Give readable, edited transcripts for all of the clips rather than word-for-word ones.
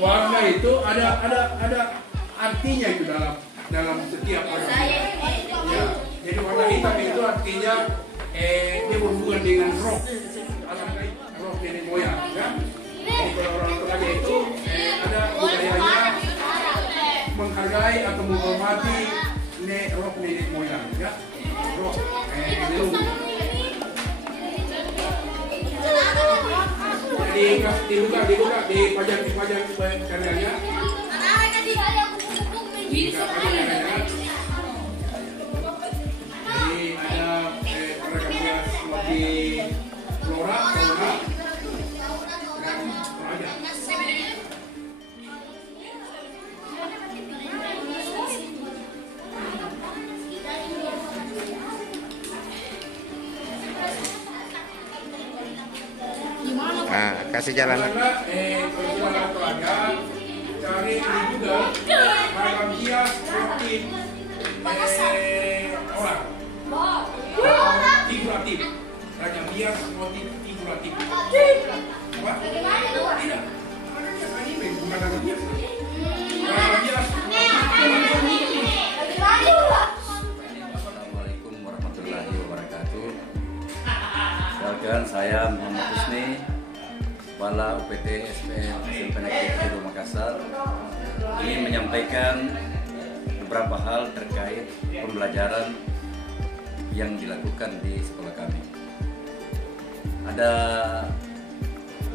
Warna itu ada artinya itu dalam setiap orang. Ya, jadi warna hitam itu artinya dia berhubungan dengan roh, roh nenek moyang. Ya. Jadi kalau orang Toraja itu ada budayanya menghargai atau menghormati roh nenek moyang. Ya, roh leluhur. Dibuka, dipajang karyanya. Jadi ada peragam motif flora, fauna, dan Toraja. Kasih jalan. Perjalanan Toraja, cari di Google ragam hias motif orang. Figuratif. Ragam hias motif figuratif. Apa? Tidak. Anime bukan ragam hias. Ragam hias Assalamualaikum warahmatullahi wabarakatuh. Perkenalkan, saya Muhammad Husni, Kepala UPT SPN Peneknik Guru Makassar. Ingin menyampaikan beberapa hal terkait pembelajaran yang dilakukan di sekolah kami. Ada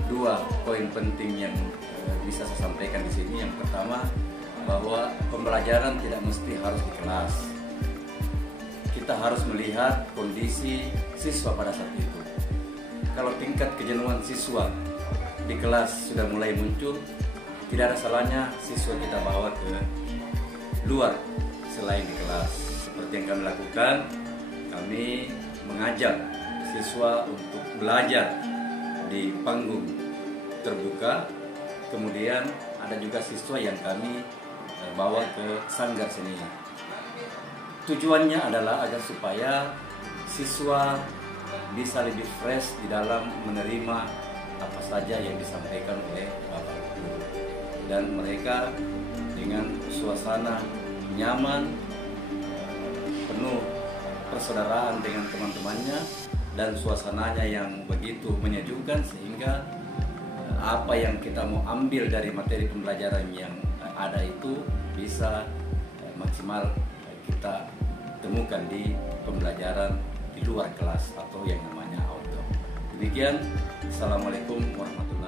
dua poin penting yang bisa saya sampaikan di sini. Yang pertama, bahwa pembelajaran tidak mesti harus di kelas. Kita harus melihat kondisi siswa pada saat itu. Kalau tingkat kejenuhan siswa di kelas sudah mulai muncul, tidak ada salahnya siswa kita bawa ke luar selain di kelas. Seperti yang kami lakukan, kami mengajak siswa untuk belajar di panggung terbuka. Kemudian ada juga siswa yang kami bawa ke sanggar seni. Tujuannya adalah agar supaya siswa bisa lebih fresh di dalam menerima apa saja yang disampaikan oleh Bapak Guru, dan mereka dengan suasana nyaman, penuh persaudaraan dengan teman-temannya, dan suasananya yang begitu menyejukkan, sehingga apa yang kita mau ambil dari materi pembelajaran yang ada itu bisa maksimal kita temukan di pembelajaran di luar kelas atau yang namanya outdoor. Demikian, Assalamualaikum warahmatullahi wabarakatuh.